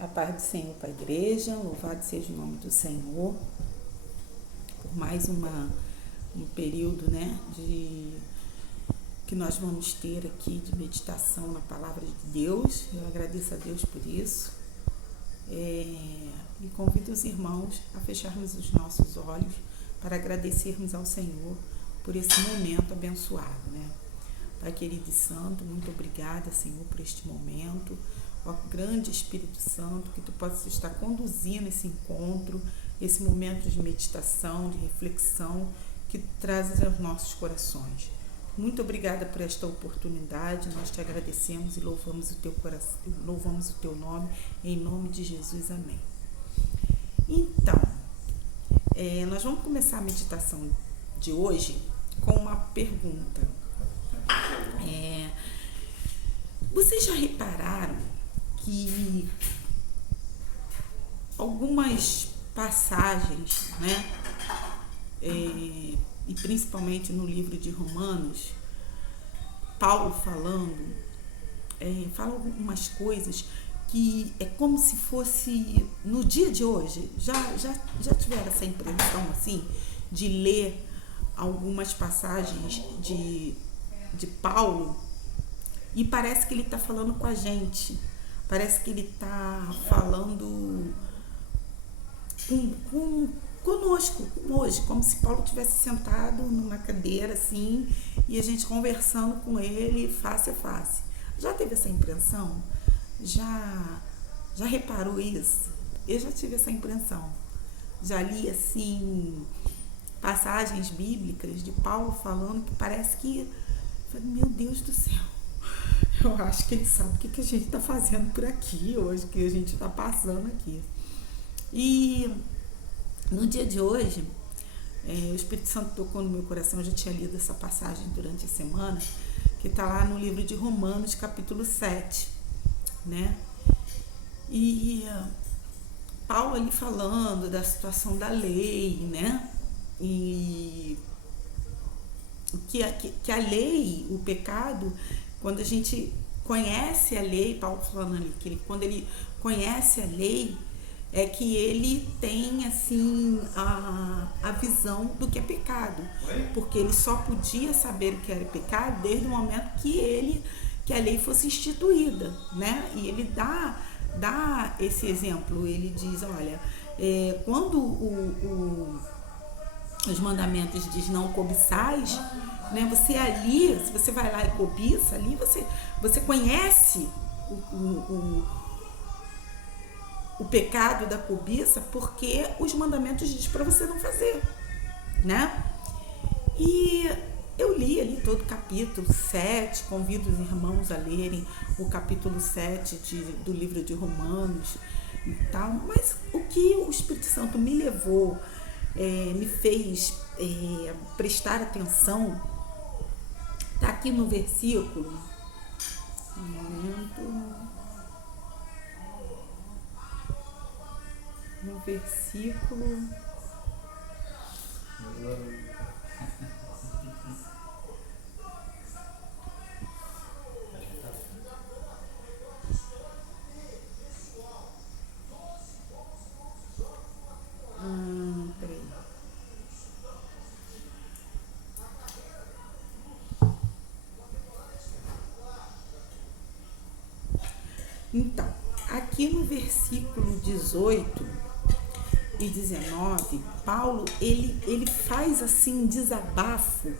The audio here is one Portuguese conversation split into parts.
A paz do Senhor para a igreja, louvado seja o nome do Senhor, por mais um período, que nós vamos ter aqui de meditação na palavra de Deus. Eu agradeço a Deus por isso. E convido os irmãos a fecharmos os nossos olhos para agradecermos ao Senhor por esse momento abençoado, Pai querido e santo, muito obrigada, Senhor, por este momento. Ó grande Espírito Santo, que Tu possas estar conduzindo esse encontro, esse momento de meditação, de reflexão, que Tu trazes aos nossos corações. Muito obrigada por esta oportunidade, nós Te agradecemos e louvamos o Teu coração, louvamos o Teu nome, em nome de Jesus, amém. Então, nós vamos começar a meditação de hoje com uma pergunta. Vocês já repararam que algumas passagens, e principalmente no livro de Romanos, Paulo falando, fala algumas coisas que é como se fosse no dia de hoje. Já tiveram essa impressão assim de ler algumas passagens de Paulo e parece que ele está falando com a gente, parece que ele está falando conosco hoje, como se Paulo tivesse sentado numa cadeira assim e a gente conversando com ele face a face. Já teve essa impressão? Já reparou isso? Eu já tive essa impressão. Já li assim passagens bíblicas de Paulo falando que parece que, meu Deus do céu, eu acho que ele sabe o que a gente está fazendo por aqui hoje, o que a gente está passando aqui. E no dia de hoje, o Espírito Santo tocou no meu coração. Eu já tinha lido essa passagem durante a semana, que está lá no livro de Romanos, capítulo 7, E Paulo ali falando da situação da lei, E que a lei, o pecado, quando a gente conhece a lei, Paulo falando ali, que quando ele conhece a lei, é que ele tem assim a visão do que é pecado, porque ele só podia saber o que era pecado desde o momento que a lei fosse instituída, E ele dá esse exemplo. Ele diz, olha, quando os mandamentos diz não cobiçais, você ali, se você vai lá e cobiça, ali você conhece o pecado da cobiça, porque os mandamentos diz para você não fazer, E eu li ali todo o capítulo 7, convido os irmãos a lerem o capítulo 7 do livro de Romanos e tal, mas o que o Espírito Santo me levou, me fez prestar atenção, está aqui no versículo, no versículo peraí. Então, aqui no versículo 18 e 19, Paulo, ele faz assim um desabafo,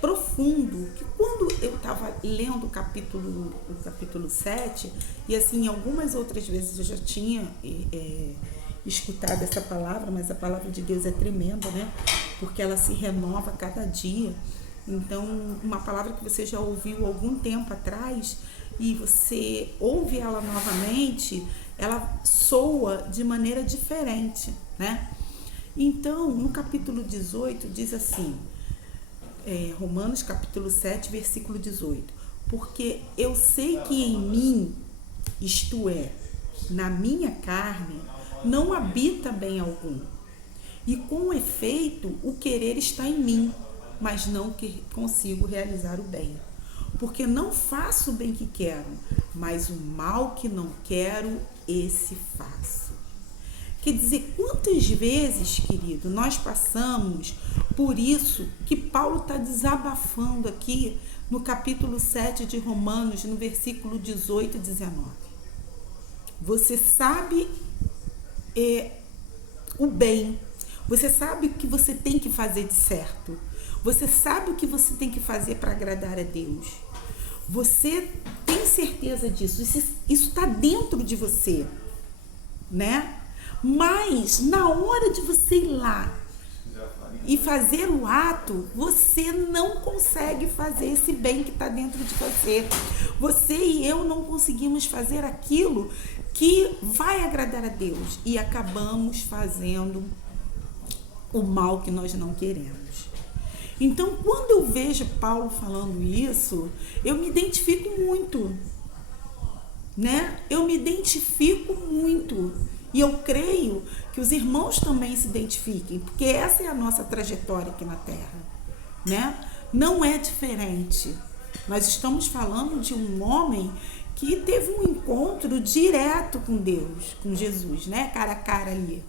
profundo, que quando eu estava lendo o capítulo 7, e assim, algumas outras vezes eu já tinha escutado essa palavra, mas a palavra de Deus é tremenda, porque ela se renova a cada dia. Então, uma palavra que você já ouviu algum tempo atrás e você ouve ela novamente, ela soa de maneira diferente, Então, no capítulo 18 diz assim, Romanos capítulo 7, versículo 18, porque eu sei que em mim, isto é, na minha carne, não habita bem algum, e com efeito o querer está em mim, mas não que consigo realizar o bem. porque não faço o bem que quero, mas o mal que não quero, esse faço. Quer dizer, quantas vezes, querido, nós passamos por isso que Paulo está desabafando aqui no capítulo 7 de Romanos, no versículo 18 e 19. Você sabe o bem, você sabe o que você tem que fazer de certo, você sabe o que você tem que fazer para agradar a Deus. Você tem certeza disso, isso está dentro de você, né? Mas na hora de você ir lá e fazer o ato, você não consegue fazer esse bem que está dentro de você. Você e eu não conseguimos fazer aquilo que vai agradar a Deus e acabamos fazendo o mal que nós não queremos. Então, quando eu vejo Paulo falando isso, eu me identifico muito, né? Eu me identifico muito. E eu creio que os irmãos também se identifiquem, porque essa é a nossa trajetória aqui na Terra, né? Não é diferente. Nós estamos falando de um homem que teve um encontro direto com Deus, com Jesus, né? Cara a cara ali,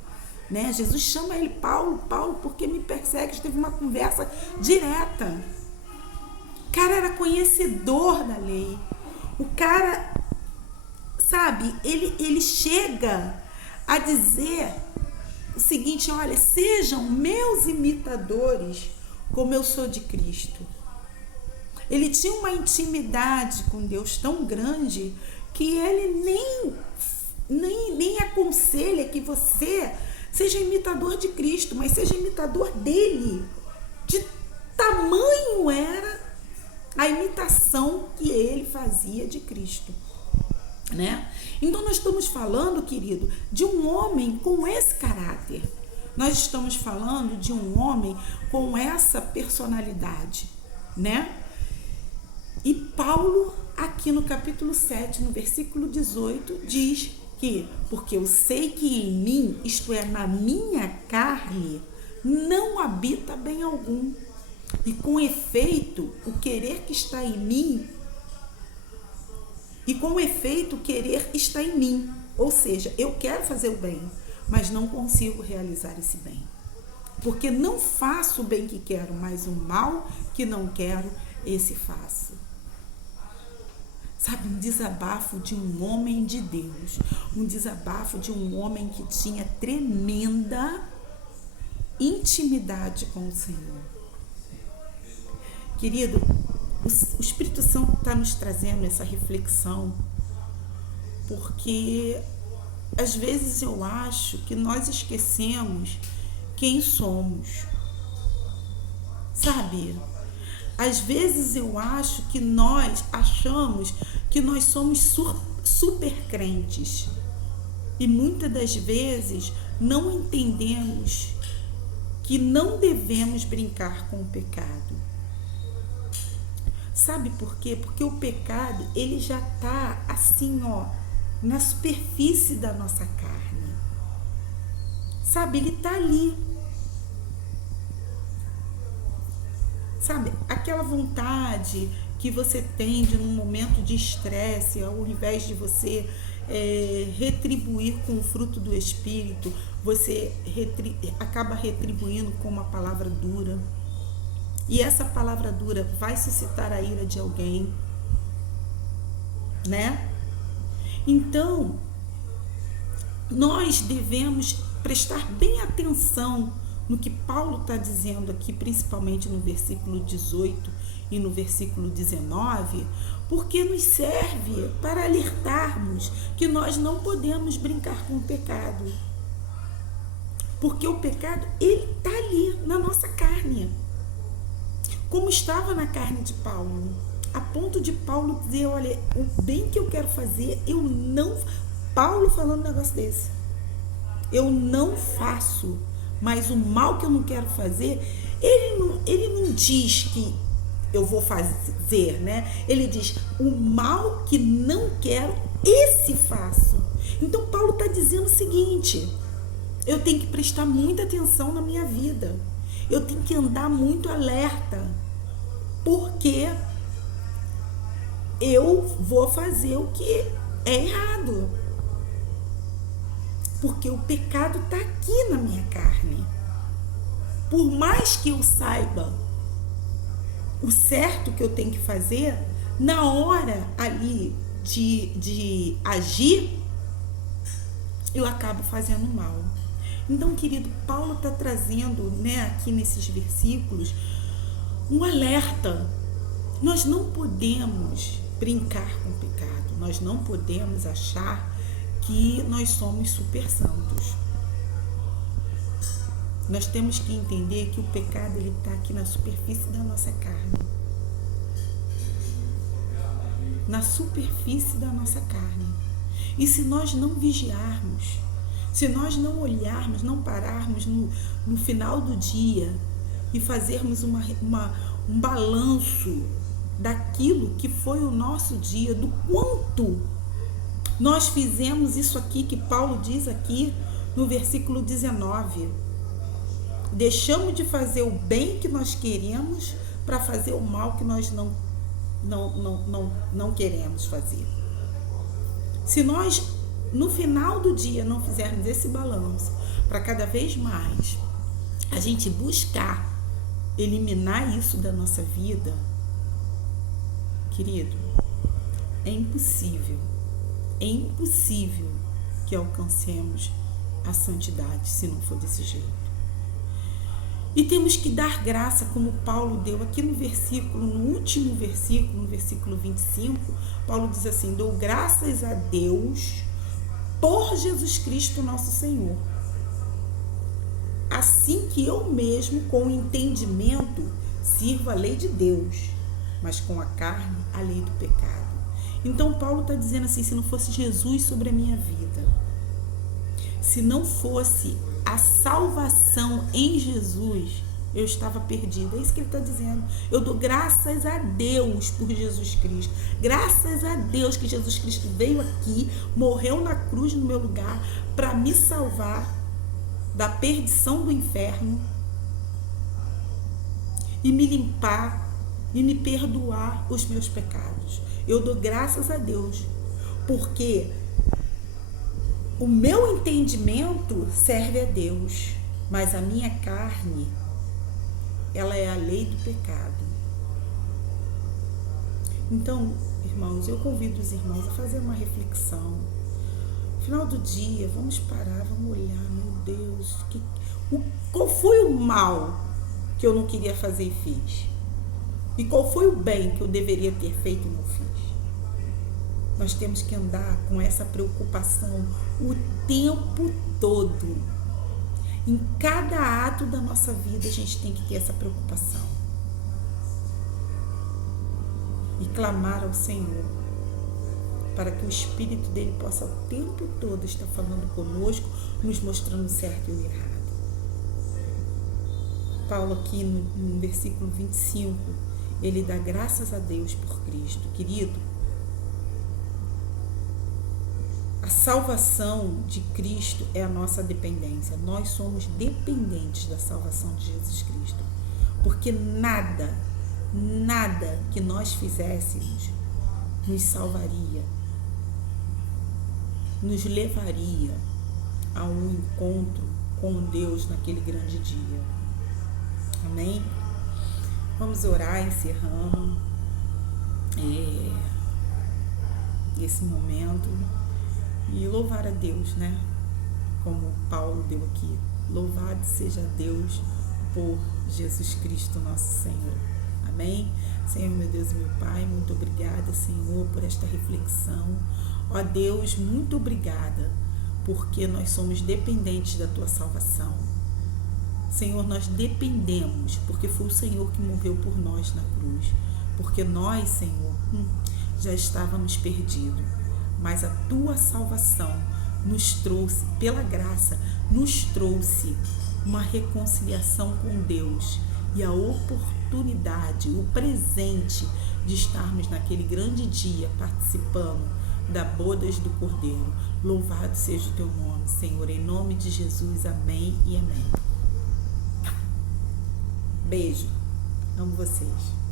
né? Jesus chama ele, Paulo, Paulo, por que me persegues? Teve uma conversa direta. O cara era conhecedor da lei. O cara, sabe, ele chega a dizer o seguinte: olha, sejam meus imitadores como eu sou de Cristo. Ele tinha uma intimidade com Deus tão grande que ele nem aconselha que você seja imitador de Cristo, mas seja imitador dele. De tamanho era a imitação que ele fazia de Cristo, né? Então nós estamos falando, querido, de um homem com esse caráter. Nós estamos falando de um homem com essa personalidade, né? E Paulo, aqui no capítulo 7, no versículo 18, diz que, porque eu sei que em mim, isto é, na minha carne, não habita bem algum. E com efeito, o querer que está em mim, o querer está em mim. Ou seja, eu quero fazer o bem, mas não consigo realizar esse bem. Porque não faço o bem que quero, mas o mal que não quero, esse faço. Sabe, um desabafo de um homem de Deus. Um desabafo de um homem que tinha tremenda intimidade com o Senhor. Querido, o Espírito Santo está nos trazendo essa reflexão, porque às vezes eu acho que nós esquecemos quem somos, sabe? Às vezes eu acho que nós achamos que nós somos super crentes e muitas das vezes não entendemos que não devemos brincar com o pecado. Sabe por quê? Porque o pecado, ele já está assim, ó, na superfície da nossa carne. Sabe, ele está ali. Sabe, aquela vontade que você tem de num momento de estresse, ao invés de você retribuir com o fruto do Espírito, você acaba retribuindo com uma palavra dura. E essa palavra dura vai suscitar a ira de alguém, né? Então, nós devemos prestar bem atenção no que Paulo está dizendo aqui, principalmente no versículo 18 e no versículo 19, porque nos serve para alertarmos que nós não podemos brincar com o pecado. Porque o pecado, ele está ali, na nossa carne. Como estava na carne de Paulo, a ponto de Paulo dizer, olha, o bem que eu quero fazer, eu não... Paulo falando um negócio desse. Eu não faço, mas o mal que eu não quero fazer, ele não diz que eu vou fazer, né? Ele diz, o mal que não quero, esse faço. Então Paulo está dizendo o seguinte, eu tenho que prestar muita atenção na minha vida. Eu tenho que andar muito alerta. Porque eu vou fazer o que é errado. Porque o pecado está aqui na minha carne. Por mais que eu saiba o certo que eu tenho que fazer, na hora ali de agir, eu acabo fazendo mal. Então, querido, Paulo está trazendo, aqui nesses versículos, um alerta. Nós não podemos brincar com o pecado. Nós não podemos achar que nós somos super santos. Nós temos que entender que o pecado está aqui na superfície da nossa carne. Na superfície da nossa carne. E se nós não vigiarmos, se nós não olharmos, não pararmos no final do dia e fazermos um balanço daquilo que foi o nosso dia, do quanto nós fizemos isso aqui que Paulo diz aqui no versículo 19. Deixamos de fazer o bem que nós queremos para fazer o mal que nós não queremos fazer. Se nós, no final do dia, não fizermos esse balanço, para cada vez mais a gente buscar eliminar isso da nossa vida, querido, é impossível que alcancemos a santidade se não for desse jeito. E temos que dar graça, como Paulo deu aqui no último versículo, no versículo 25, Paulo diz assim: dou graças a Deus por Jesus Cristo nosso Senhor. Assim que eu mesmo, com o entendimento, sirvo a lei de Deus, mas com a carne, a lei do pecado. Então Paulo está dizendo assim: se não fosse Jesus sobre a minha vida, se não fosse a salvação em Jesus, eu estava perdida. É isso que ele está dizendo. Eu dou graças a Deus por Jesus Cristo. Graças a Deus que Jesus Cristo veio aqui, morreu na cruz no meu lugar para me salvar da perdição do inferno e me limpar e me perdoar os meus pecados. Eu dou graças a Deus porque o meu entendimento serve a Deus, mas a minha carne, ela é a lei do pecado. Então, irmãos, eu convido os irmãos a fazer uma reflexão. No final do dia, vamos parar, vamos olhar, meu Deus, qual foi o mal que eu não queria fazer e fiz? E qual foi o bem que eu deveria ter feito e não fiz? Nós temos que andar com essa preocupação o tempo todo. Em cada ato da nossa vida, a gente tem que ter essa preocupação. E clamar ao Senhor, para que o Espírito dele possa o tempo todo estar falando conosco, nos mostrando o certo e o errado. Paulo aqui no versículo 25, ele dá graças a Deus por Cristo. Querido, a salvação de Cristo é a nossa dependência. Nós somos dependentes da salvação de Jesus Cristo. Porque nada que nós fizéssemos nos salvaria, nos levaria a um encontro com Deus naquele grande dia. Amém? Vamos orar encerrando esse momento. E louvar a Deus, como Paulo deu aqui. Louvado seja Deus por Jesus Cristo, nosso Senhor. Amém? Senhor, meu Deus e meu Pai, muito obrigada, Senhor, por esta reflexão. Ó Deus, muito obrigada, porque nós somos dependentes da Tua salvação. Senhor, nós dependemos, porque foi o Senhor que morreu por nós na cruz. Porque nós, Senhor, já estávamos perdidos. Mas a Tua salvação nos trouxe, pela graça, nos trouxe uma reconciliação com Deus e a oportunidade, o presente de estarmos naquele grande dia participando da bodas do Cordeiro. Louvado seja o Teu nome, Senhor, em nome de Jesus. Amém e amém. Beijo. Amo vocês.